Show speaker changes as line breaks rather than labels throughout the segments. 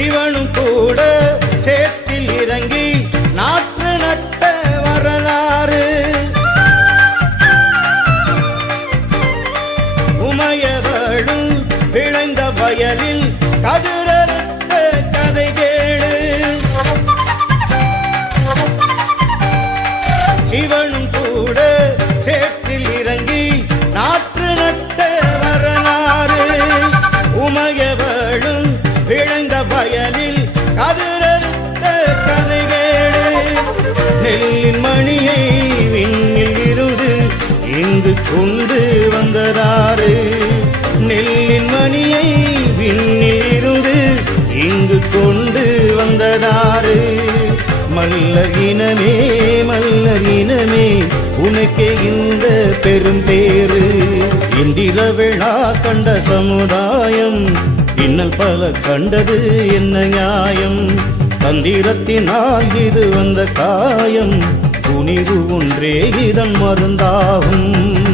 சிவனும் கூட சேற்றில் இறங்கி நாற்று நட்ட வரலாறு. உமையவளும் விளைந்த வயலில் கதிரறுத்த கதை வயலில் கதிரறுத்த கதைகேடு. நெல்லின் மணியை விண்ணில் இருந்து இங்கு கொண்டு வந்ததாறு. நெல்லின் மணியை விண்ணில் இருந்து இங்கு கொண்டு வந்ததாறு. மல்லர் இனமே மல்லர் இனமே உனக்கே இந்த பெரும் பேரு இந்திர விழா கண்ட சமுதாயம் இன்னல் பல கண்டது என்ன நியாயம்? தந்திரத்தினால் இது வந்த காயம். துணிவு ஒன்றே இதன் மருந்தாகும்.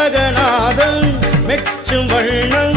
உலகநாதன் மெச்சும் வண்ணம்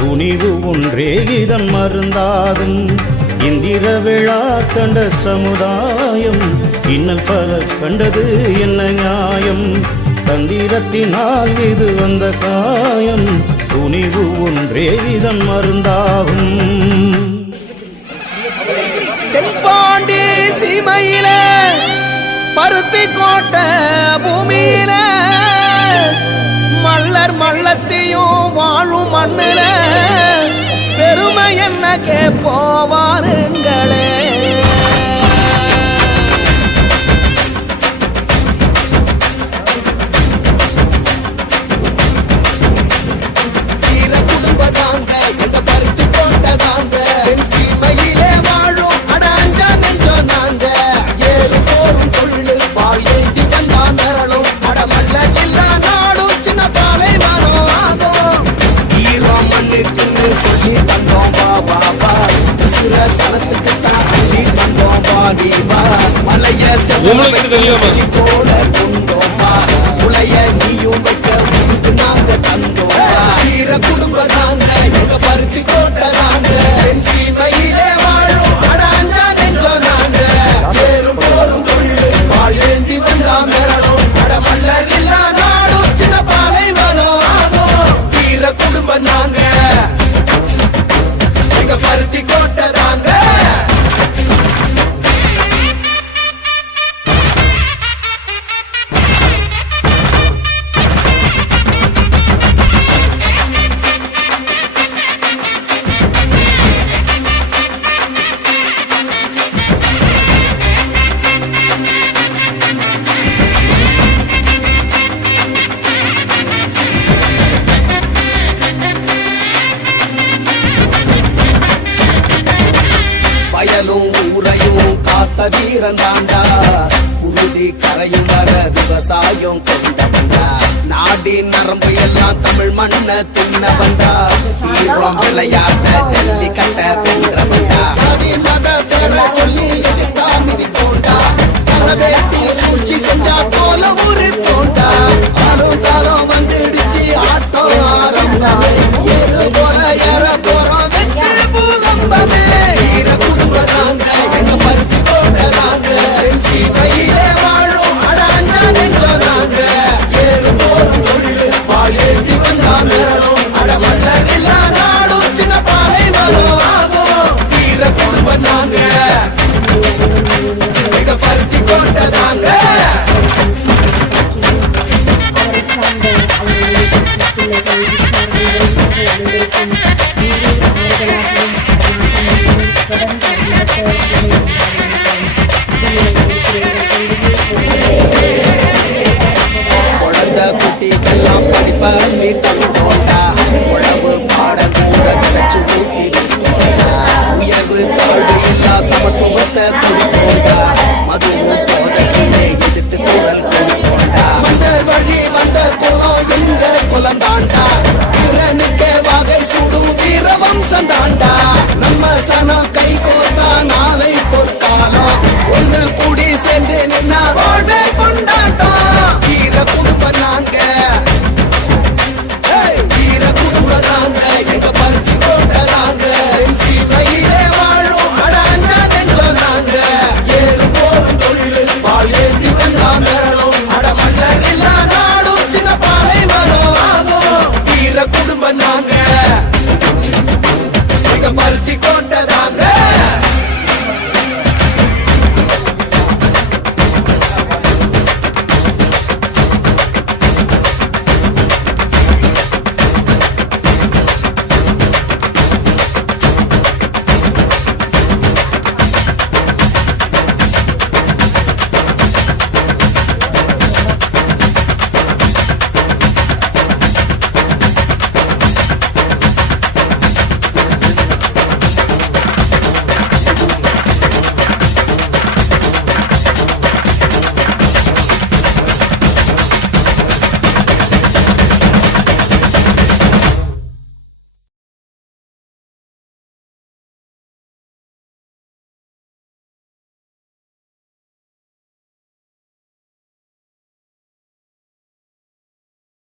துணிவு ஒன்றே இதன் மருந்தாகும். இந்திர விழா கண்ட சமுதாயம் இன்னல் பல கண்டது என்ன நியாயம்? தந்திரத்தினால் இது வந்த காயம் துணிவு ஒன்றே இதன் மருந்தாகும்.
தென்பாண்டி சீமையில பருத்தி கோட்ட பூமியில மல்லர் மல்லத்தையும் வாழும் மண்ணில. பெருமை என்ன கேட்போவாருங்களே வா வா சில சரத்துக்கு தாண்டி வந்தோம் வாடி வா மலைய செல்வம் போல கொண்டோம் வா உலைய நீயும் வைக்க நாங்க தந்தோம். நமக்காக விவசாயம் கொண்ட வந்தா நாடி நரம்பு எல்லாம் தமிழ் மண்ண தின்ன வந்தா தீவிரம் விளையாட்ட ஜல்லிக்கட்ட வென்ற வந்தா ஜாதி மத பேர சொல்லி எதிர்த்தா மிதி போண்டா தரவேட்டி சூழ்ச்சி செஞ்சா போல ஊரில் போண்டா. Jamaican ஒண்ணு கூடி சேர்ந்து நின்னா